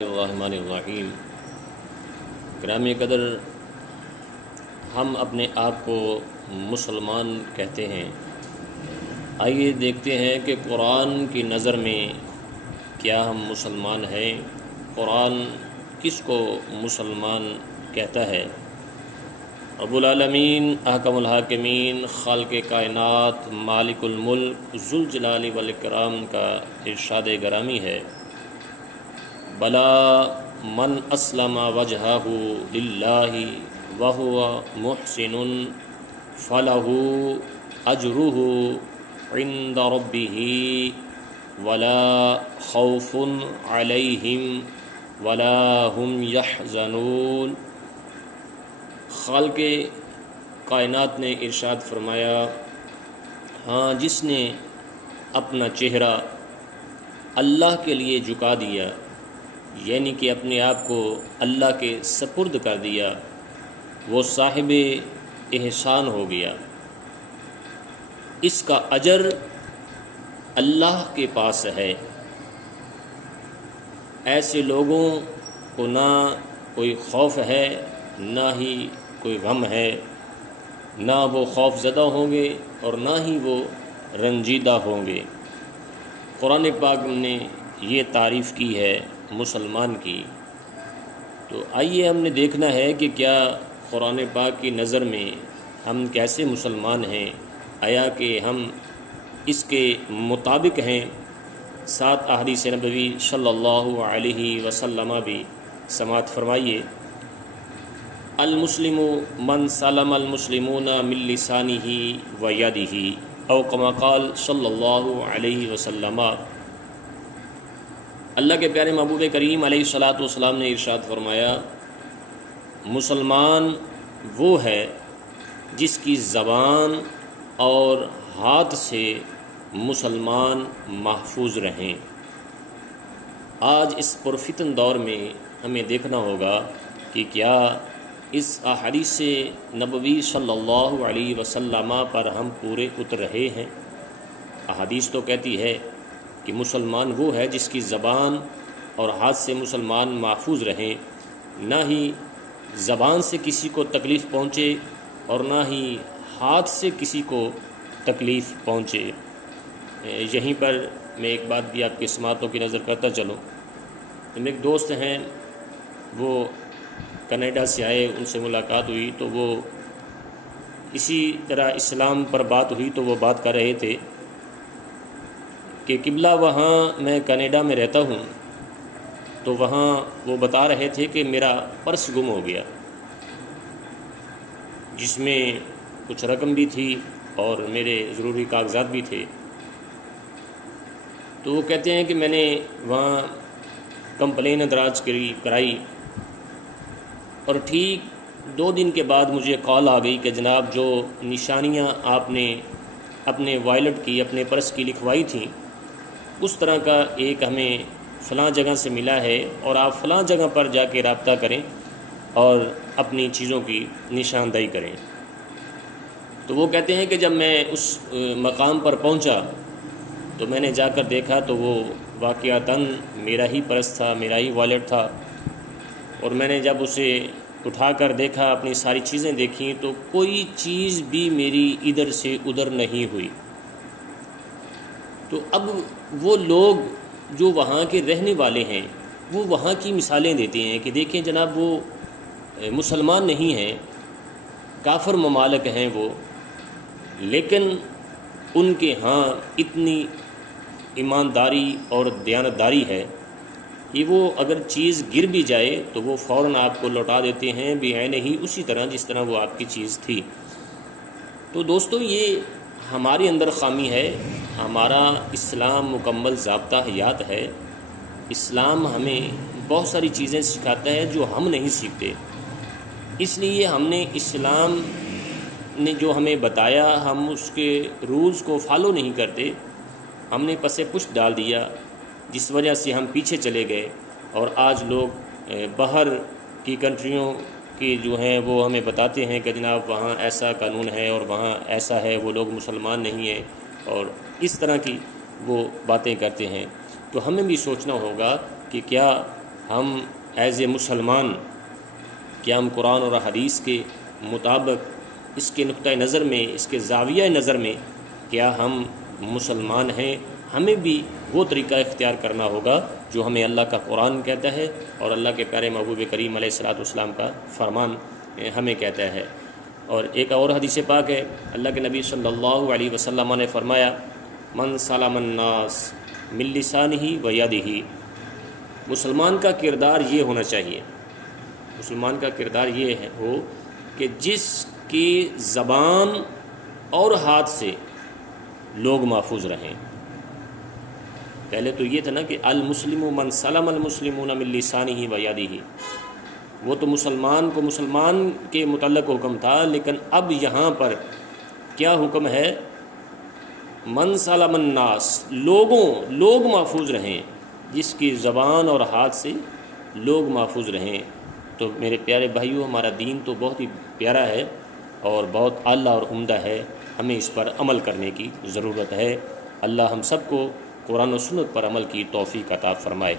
الرحمن الرحیم۔ گرامی قدر، ہم اپنے آپ کو مسلمان کہتے ہیں۔ آئیے دیکھتے ہیں کہ قرآن کی نظر میں کیا ہم مسلمان ہیں، قرآن کس کو مسلمان کہتا ہے۔ رب العالمین، احکم الحاکمین، خالق کائنات، مالک الملک، ذوالجلال والاکرام کا ارشاد گرامی ہے، بلا من اسلم وجہہ للہ وہو محسن فلہ اجرہ عند ربہ ولا خوف علیہم ولا ہم یحزنون۔ خالق کائنات نے ارشاد فرمایا، ہاں جس نے اپنا چہرہ اللہ کے لیے جھکا دیا، یعنی کہ اپنے آپ کو اللہ کے سپرد کر دیا، وہ صاحب احسان ہو گیا۔ اس کا اجر اللہ کے پاس ہے۔ ایسے لوگوں کو نہ کوئی خوف ہے، نہ ہی کوئی غم ہے، نہ وہ خوف زدہ ہوں گے اور نہ ہی وہ رنجیدہ ہوں گے۔ قرآن پاک نے یہ تعریف کی ہے مسلمان کی۔ تو آئیے ہم نے دیکھنا ہے کہ کیا قرآن پاک کی نظر میں ہم کیسے مسلمان ہیں، آیا کہ ہم اس کے مطابق ہیں۔ ساتھ احادیث نبوی صلی اللہ علیہ وسلم بھی سماعت فرمائیے، المسلم من سلم المسلمون من لسانہ و یدہ، او کما قال صلی اللہ علیہ وسلم۔ اللہ کے پیارے محبوب کریم علیہ الصلاۃ والسلام نے ارشاد فرمایا، مسلمان وہ ہے جس کی زبان اور ہاتھ سے مسلمان محفوظ رہیں۔ آج اس پرفتن دور میں ہمیں دیکھنا ہوگا کہ کیا اس احادیث نبوی صلی اللہ علیہ وسلم پر ہم پورے اتر رہے ہیں۔ احادیث تو کہتی ہے کہ مسلمان وہ ہے جس کی زبان اور ہاتھ سے مسلمان محفوظ رہیں، نہ ہی زبان سے کسی کو تکلیف پہنچے اور نہ ہی ہاتھ سے کسی کو تکلیف پہنچے۔ یہیں پر میں ایک بات بھی آپ کی سماعتوں کی نظر کرتا چلوں۔ میرے ایک دوست ہیں، وہ کینیڈا سے آئے، ان سے ملاقات ہوئی تو وہ اسی طرح اسلام پر بات ہوئی تو وہ بات کر رہے تھے کہ قبلہ وہاں میں کینیڈا میں رہتا ہوں، تو وہاں وہ بتا رہے تھے کہ میرا پرس گم ہو گیا، جس میں کچھ رقم بھی تھی اور میرے ضروری کاغذات بھی تھے۔ تو وہ کہتے ہیں کہ میں نے وہاں کمپلین درج کرائی اور ٹھیک 2 دن کے بعد مجھے کال آ گئی کہ جناب جو نشانیاں آپ نے اپنے وائلٹ کی، اپنے پرس کی لکھوائی تھیں، اس طرح کا ایک ہمیں فلاں جگہ سے ملا ہے اور آپ فلاں جگہ پر جا کے رابطہ کریں اور اپنی چیزوں کی نشاندہی کریں۔ تو وہ کہتے ہیں کہ جب میں اس مقام پر پہنچا تو میں نے جا کر دیکھا تو وہ واقعتاً میرا ہی پرس تھا، میرا ہی وائلٹ تھا، اور میں نے جب اسے اٹھا کر دیکھا، اپنی ساری چیزیں دیکھیں، تو کوئی چیز بھی میری ادھر سے ادھر نہیں ہوئی۔ تو اب وہ لوگ جو وہاں کے رہنے والے ہیں وہ وہاں کی مثالیں دیتے ہیں کہ دیکھیں جناب وہ مسلمان نہیں ہیں، کافر ممالک ہیں وہ، لیکن ان کے ہاں اتنی ایمانداری اور دیانتداری ہے کہ وہ اگر چیز گر بھی جائے تو وہ فوراً آپ کو لوٹا دیتے ہیں بعینہ ہی اسی طرح جس طرح وہ آپ کی چیز تھی۔ تو دوستو، یہ ہمارے اندر خامی ہے۔ ہمارا اسلام مکمل ضابطہ حیات ہے۔ اسلام ہمیں بہت ساری چیزیں سکھاتا ہے جو ہم نہیں سیکھتے، اس لیے ہم نے اسلام نے جو ہمیں بتایا ہم اس کے رولز کو فالو نہیں کرتے، ہم نے پس پشت ڈال دیا، جس وجہ سے ہم پیچھے چلے گئے، اور آج لوگ باہر کی کنٹریوں کی جو ہیں وہ ہمیں بتاتے ہیں کہ جناب وہاں ایسا قانون ہے اور وہاں ایسا ہے، وہ لوگ مسلمان نہیں ہیں، اور اس طرح کی وہ باتیں کرتے ہیں۔ تو ہمیں بھی سوچنا ہوگا کہ کیا ہم ایز اے مسلمان کیا ہم قرآن اور حدیث کے مطابق اس کے نقطۂ نظر میں، اس کے زاویہ نظر میں کیا ہم مسلمان ہیں؟ ہمیں بھی وہ طریقہ اختیار کرنا ہوگا جو ہمیں اللہ کا قرآن کہتا ہے اور اللہ کے پیارے محبوب کریم علیہ الصلاۃ والسلام کا فرمان ہمیں کہتا ہے۔ اور ایک اور حدیث پاک ہے، اللہ کے نبی صلی اللہ علیہ وسلم نے فرمایا، من سلم الناس من لسانہ و یدہ، مسلمان کا کردار یہ ہونا چاہیے، مسلمان کا کردار یہ ہو کہ جس کی زبان اور ہاتھ سے لوگ محفوظ رہیں۔ پہلے تو یہ تھا نا کہ المسلم من سلم المسلمون من لسانہ و یدہ، وہ تو مسلمان کو مسلمان کے متعلق حکم تھا، لیکن اب یہاں پر کیا حکم ہے؟ من سلم الناس، لوگ محفوظ رہیں، جس کی زبان اور ہاتھ سے لوگ محفوظ رہیں۔ تو میرے پیارے بھائیوں، ہمارا دین تو بہت ہی پیارا ہے اور بہت اعلیٰ اور عمدہ ہے، ہمیں اس پر عمل کرنے کی ضرورت ہے۔ اللہ ہم سب کو قرآن و سنت پر عمل کی توفیق عطا فرمائے۔